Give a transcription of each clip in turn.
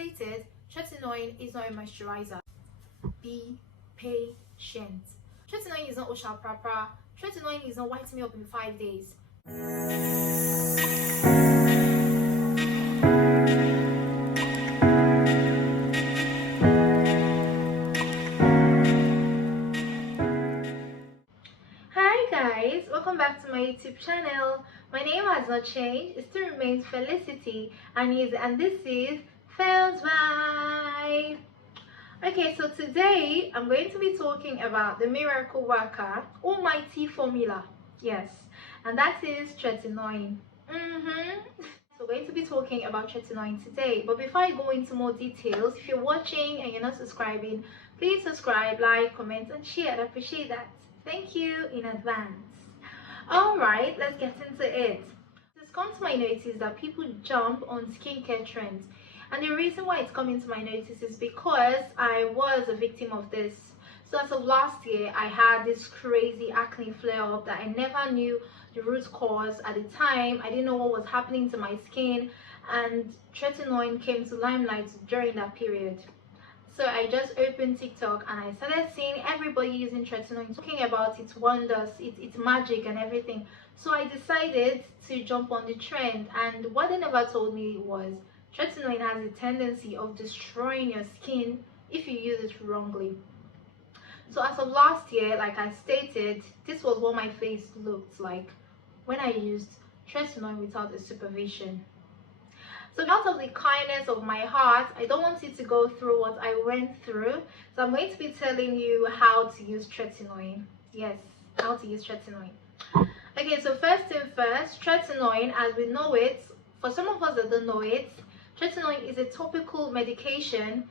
stated, Tretinoin is not a moisturizer. Be patient. Tretinoin is not Osha Prapra. Tretinoin is not whiten me up in 5 days. Hi guys, welcome back to my YouTube channel. My name has not changed, it still remains Felicity and this is Fel's Vibe. Okay, so today I'm going to be talking about the miracle worker, almighty formula, yes, and that is Tretinoin. So we're going to be talking about Tretinoin today, but before I go into more details, if you're watching and you're not subscribing, please subscribe, like, comment and share. I'd appreciate that. Thank you in advance. Alright, let's get into it. It's come to my notice that people jump on skincare trends, and the reason why it's coming to my notice is because I was a victim of this. So as of last year, I had this crazy acne flare up that I never knew the root cause at the time. I didn't know what was happening to my skin, and Tretinoin came to limelight during that period. So I just opened TikTok and I started seeing everybody using Tretinoin, talking about its wonders, its magic and everything. So I decided to jump on the trend, and what they never told me was Tretinoin has a tendency of destroying your skin if you use it wrongly. So as of last year, like I stated, this was what my face looked like when I used Tretinoin without a supervision. So out of the kindness of my heart, I don't want you to go through what I went through. So I'm going to be telling you how to use Tretinoin. Yes, how to use Tretinoin. Okay, so first thing first, Tretinoin, as we know it, for some of us that don't know it, Tretinoin is a topical medication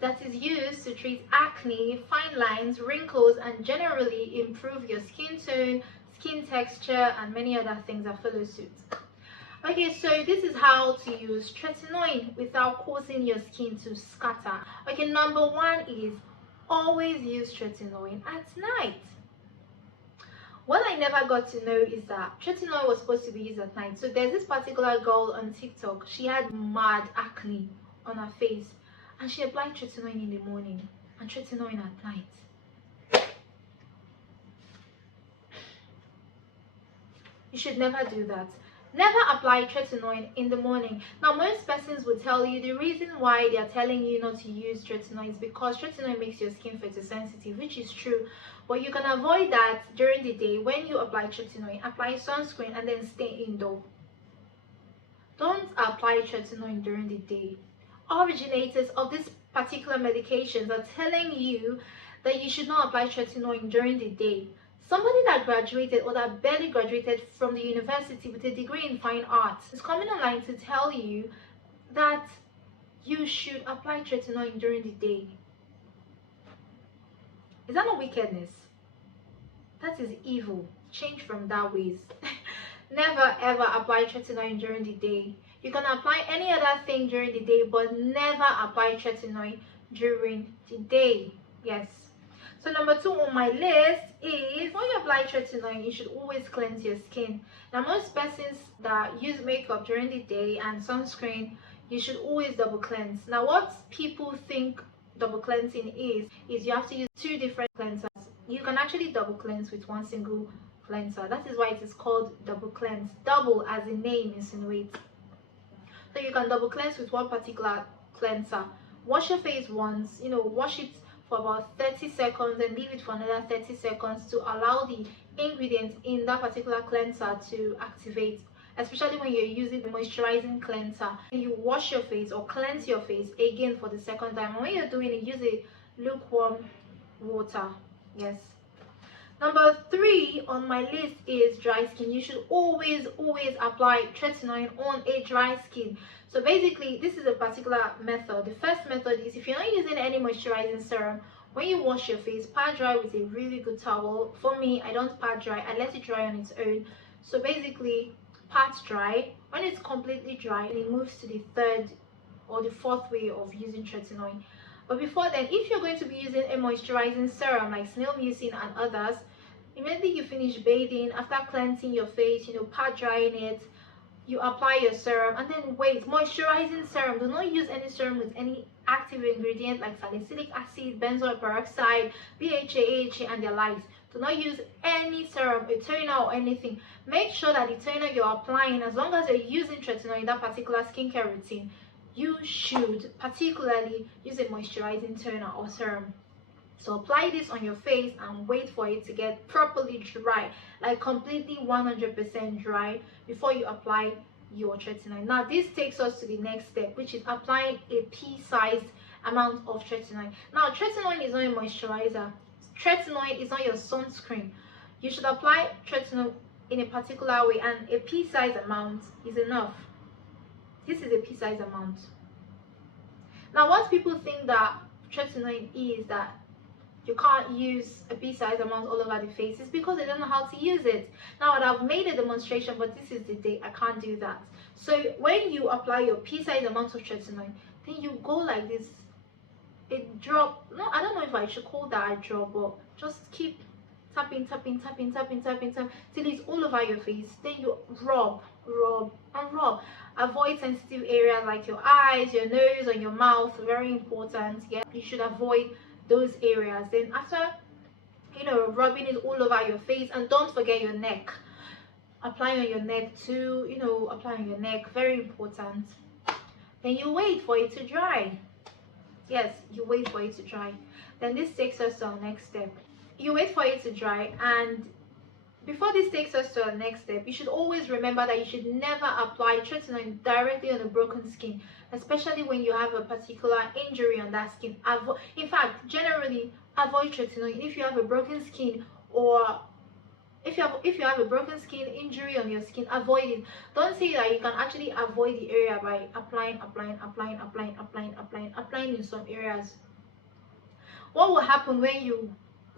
that is used to treat acne, fine lines, wrinkles, and generally improve your skin tone, skin texture, and many other things that follow suit. Okay, so this is how to use Tretinoin without causing your skin to scatter. Okay, number one is always use Tretinoin at night. What I never got to know is that Tretinoin was supposed to be used at night. So there's this particular girl on TikTok. She had mad acne on her face, and she applied Tretinoin in the morning and Tretinoin at night. You should never do that. Never apply Tretinoin in the morning. Now, most persons will tell you the reason why they are telling you not to use Tretinoin is because Tretinoin makes your skin photosensitive, which is true. But you can avoid that during the day. When you apply Tretinoin, apply sunscreen and then stay indoor. Don't apply Tretinoin during the day. Originators of this particular medications are telling you that you should not apply Tretinoin during the day. Somebody that graduated or that barely graduated from the university with a degree in fine arts is coming online to tell you that you should apply Tretinoin during the day. Is that not wickedness? That is evil. Change from that ways. Never ever apply Tretinoin during the day. You can apply any other thing during the day, but never apply Tretinoin during the day. Yes. So number two on my list is, when you apply Tretinoin, you should always cleanse your skin. Now, most persons that use makeup during the day and sunscreen, you should always double cleanse. Now, what people think double cleansing is you have to use two different cleansers. You can actually double cleanse with one single cleanser. That is why it is called double cleanse. Double, as the name insinuates. So you can double cleanse with one particular cleanser. Wash your face once, wash it for about 30 seconds and leave it for another 30 seconds to allow the ingredients in that particular cleanser to activate, especially when you're using the moisturizing cleanser. You wash your face or cleanse your face again for the second time, and when you're doing it, use a lukewarm water. Yes. Number three on my list is dry skin. You should always apply Tretinoin on a dry skin. So basically, this is a particular method. The first method is, if you're not using any moisturizing serum, when you wash your face, pat dry with a really good towel. For me, I don't pat dry, I let it dry on its own. So basically, pat dry. When it's completely dry, and it moves to the third or the fourth way of using Tretinoin. But before then, if you're going to be using a moisturizing serum like snail mucin and others, immediately you finish bathing, after cleansing your face, pat drying it, you apply your serum and then wait. Moisturizing serum, do not use any serum with any active ingredient like salicylic acid, benzoyl peroxide, BHA, AHA and their likes. Do not use any serum, a toner or anything. Make sure that the toner you're applying, as long as you're using tretinoin in that particular skincare routine, you should particularly use a moisturizing toner or serum. So apply this on your face and wait for it to get properly dry, like completely 100% dry, before you apply your tretinoin. Now this takes us to the next step, which is applying a pea-sized amount of tretinoin. Now tretinoin is not a moisturizer. Tretinoin is not your sunscreen. You should apply tretinoin in a particular way, and a pea-sized amount is enough. This is a pea-sized amount. Now what people think that tretinoin is that you can't use a pea-sized amount all over the face, is because they don't know how to use it. Now I've made a demonstration, but this is the day I can't do that. So when you apply your pea-sized amount of tretinoin, then you go like this, a drop. No, I don't know if I should call that a drop, but just keep tapping till it's all over your face. Then you rub and rub. Avoid sensitive areas like your eyes, your nose, and your mouth. Very important. Yeah, you should avoid those areas. Then after, rubbing it all over your face, and don't forget your neck. Apply on your neck too. Apply on your neck. Very important. Then you wait for it to dry. Yes, you wait for it to dry. Then this takes us to our next step. You wait for it to dry, and before this takes us to our next step, you should always remember that you should never apply tretinoin directly on a broken skin, especially when you have a particular injury on that skin. In fact, generally avoid tretinoin if you have a broken skin, or if you have a broken skin injury on your skin. Avoid it. Don't say that you can actually avoid the area by applying in some areas. What will happen when you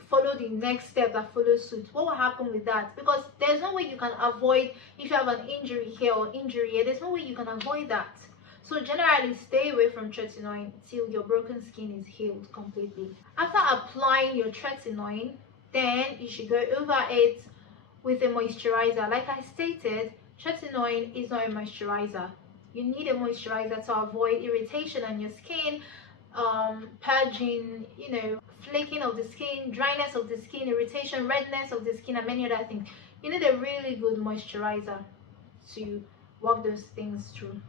follow the next step that follows suit? What will happen with that? Because there's no way you can avoid, if you have an injury here or injury here, there's no way you can avoid that. So generally stay away from tretinoin till your broken skin is healed completely. After applying your tretinoin, then you should go over it with a moisturizer. Like I stated, tretinoin is not a moisturizer. You need a moisturizer to avoid irritation on your skin, purging, flaking of the skin, dryness of the skin, irritation, redness of the skin, and many other things. You need a really good moisturizer to work those things through.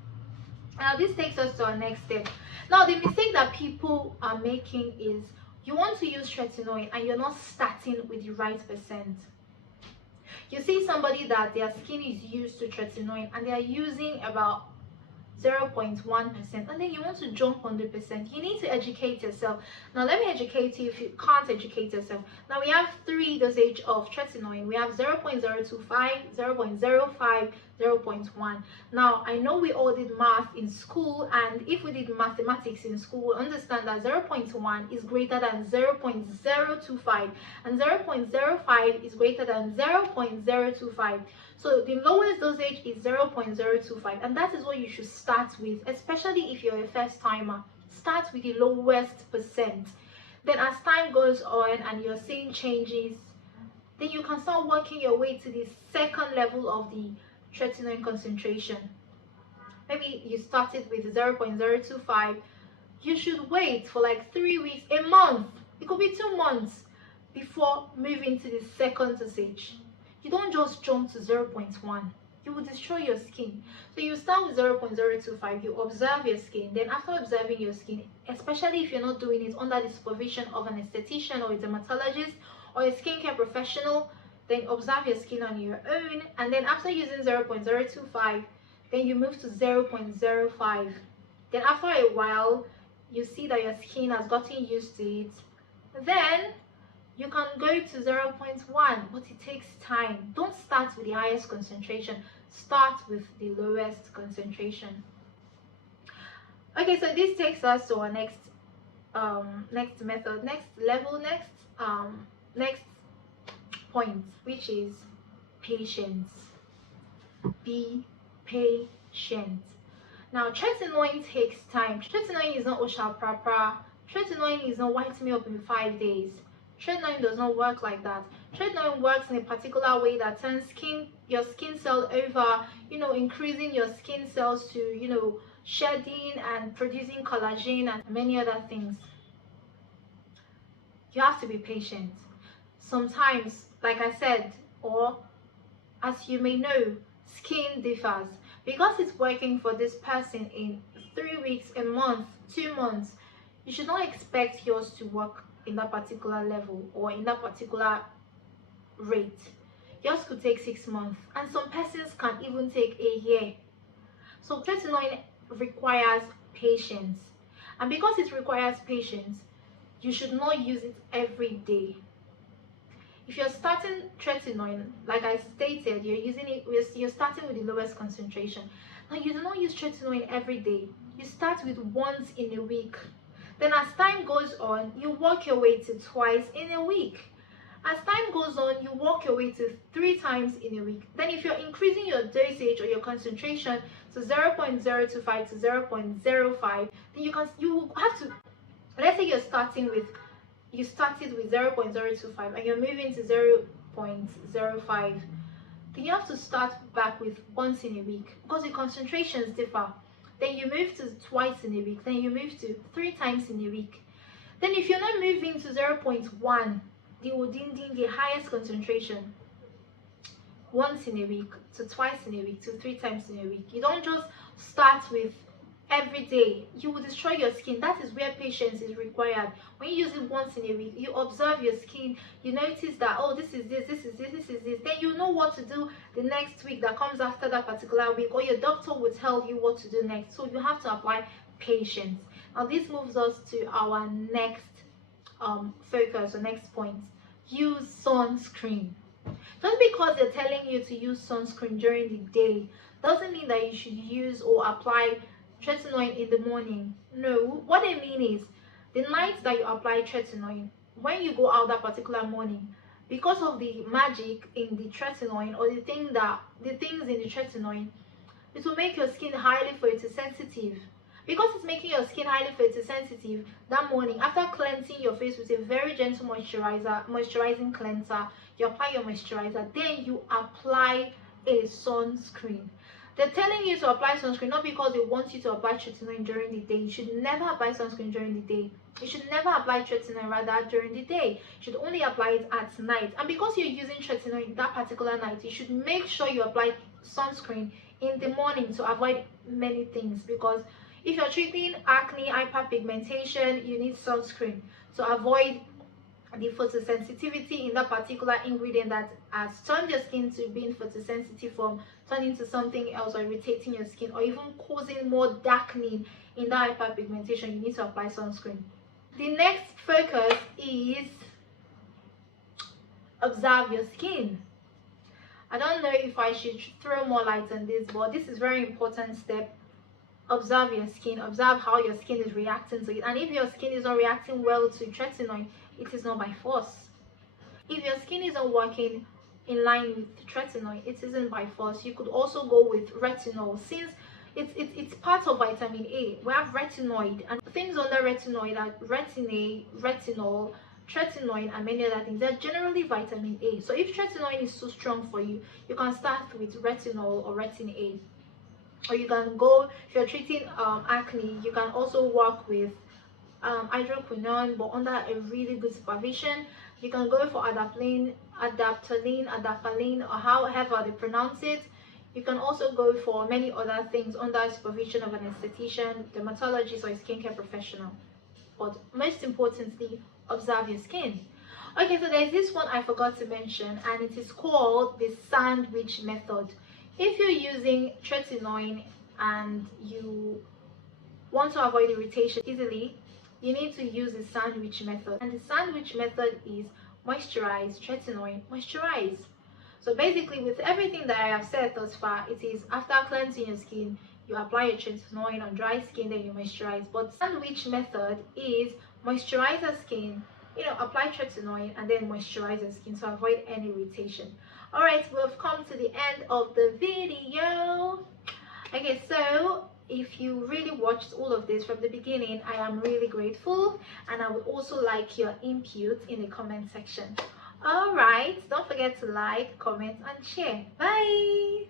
Now this takes us to our next step. Now the mistake that people are making is, you want to use tretinoin and you're not starting with the right percent. You see somebody that their skin is used to tretinoin and they are using about 0.1%, and then you want to jump 100%. You need to educate yourself. Now let me educate you if you can't educate yourself. Now we have 3 dosage of tretinoin. We have 0.025, 0.05, 0.1. Now I know we all did math in school, and if we did mathematics in school, understand that 0.1 is greater than 0.025 and 0.05 is greater than 0.025. So the lowest dosage is 0.025, and that is what you should start with, especially if you're a first timer. Start with the lowest percent. Then as time goes on and you're seeing changes, then you can start working your way to the second level of the tretinoin concentration. Maybe you started with 0.025. You should wait for like 3 weeks, a month, it could be 2 months before moving to the second dosage. You don't just jump to 0.1. You will destroy your skin. So you start with 0.025, you observe your skin. Then after observing your skin, especially if you're not doing it under the supervision of an esthetician or a dermatologist or a skincare professional, then observe your skin on your own. And then after using 0.025, then you move to 0.05. Then after a while, you see that your skin has gotten used to it. Then you can go to 0.1, but it takes time. Don't start with the highest concentration. Start with the lowest concentration. Okay, so this takes us to our next method, next point, which is patience. Be patient. Now, tretinoin takes time. Tretinoin is not Osha Prapra. Tretinoin is not white me up in 5 days. Tretinoin does not work like that. Tretinoin works in a particular way that turns your skin cell over, increasing your skin cells to, shedding and producing collagen and many other things. You have to be patient. Sometimes, like I said, or as you may know, skin differs. Because it's working for this person in 3 weeks, a month, 2 months, you should not expect yours to work in that particular level or in that particular rate. Yours could take 6 months, and some persons can even take a year. So tretinoin requires patience, and because it requires patience, you should not use it every day. If you're starting tretinoin, like I stated, you're starting with the lowest concentration. Now you do not use tretinoin every day. You start with once in a week. Then as time goes on, you work your way to twice in a week. As time goes on, you work your way to 3 times in a week. Then if you're increasing your dosage or your concentration to 0.025 to 0.05, then you have to, let's say you started with 0.025 and you're moving to 0.05, then you have to start back with once in a week because the concentrations differ. Then you move to twice in a week, then you move to 3 times in a week. Then if you're not moving to 0.1, the highest concentration, once in a week to twice in a week to 3 times in a week. You don't just start with every day. You will destroy your skin. That is where patience is required. When you use it once in a week, you observe your skin, you notice that, oh, this is this, this is this, this is this. Then you know what to do the next week that comes after that particular week, or your doctor will tell you what to do next. So you have to apply patience. Now this moves us to our next focus or next point. Use sunscreen. Just because they're telling you to use sunscreen during the day doesn't mean that you should use or apply tretinoin in the morning. No, what I mean is the night that you apply tretinoin, when you go out that particular morning, because of the magic in the tretinoin or the things in the tretinoin, it will make your skin highly photosensitive. Because it's making your skin highly photosensitive, that morning, after cleansing your face with a very gentle moisturizing cleanser, you apply your moisturizer, then you apply a sunscreen. They're telling you to apply sunscreen not because they want you to apply tretinoin during the day. You should never apply sunscreen during the day. You should never apply tretinoin rather during the day. You should only apply it at night. And because you're using tretinoin that particular night, you should make sure you apply sunscreen in the morning to avoid many things. Because if you're treating acne, hyperpigmentation, you need sunscreen to avoid the photosensitivity in that particular ingredient that has turned your skin to being photosensitive from turning to something else, or irritating your skin, or even causing more darkening in that hyperpigmentation. You need to apply sunscreen. The next focus is observe your skin. I don't know if I should throw more light on this, but this is very important step. Observe your skin. Observe how your skin is reacting to it, and if your skin is not reacting well to tretinoin, it is not by force. If your skin isn't working in line with tretinoin, it isn't by force. You could also go with retinol, since it's part of vitamin A. We have retinoid, and things under retinoid are retin-A, retinol, tretinoin, and many other things. They're generally vitamin A. So if tretinoin is too strong for you, you can start with retinol or retin-A. Or you can go, if you're treating acne, you can also work with hydroquinone, but under a really good supervision. You can go for adapalene, or however they pronounce it. You can also go for many other things under supervision of an esthetician, dermatologist, or a skincare professional. But most importantly, observe your skin. Okay, so there's this one I forgot to mention, and it is called the sandwich method. If you're using tretinoin and you want to avoid irritation easily, you need to use the sandwich method. And the sandwich method is moisturize, tretinoin, moisturize. So basically, with everything that I have said thus far, it is after cleansing your skin, you apply your tretinoin on dry skin, then you moisturize. But sandwich method is moisturize the skin, apply tretinoin, and then moisturize the skin to avoid any irritation. Alright, we've come to the end of the video. Okay, so if you really watched all of this from the beginning, I am really grateful, and I would also like your input in the comment section. Alright, don't forget to like, comment and share. Bye!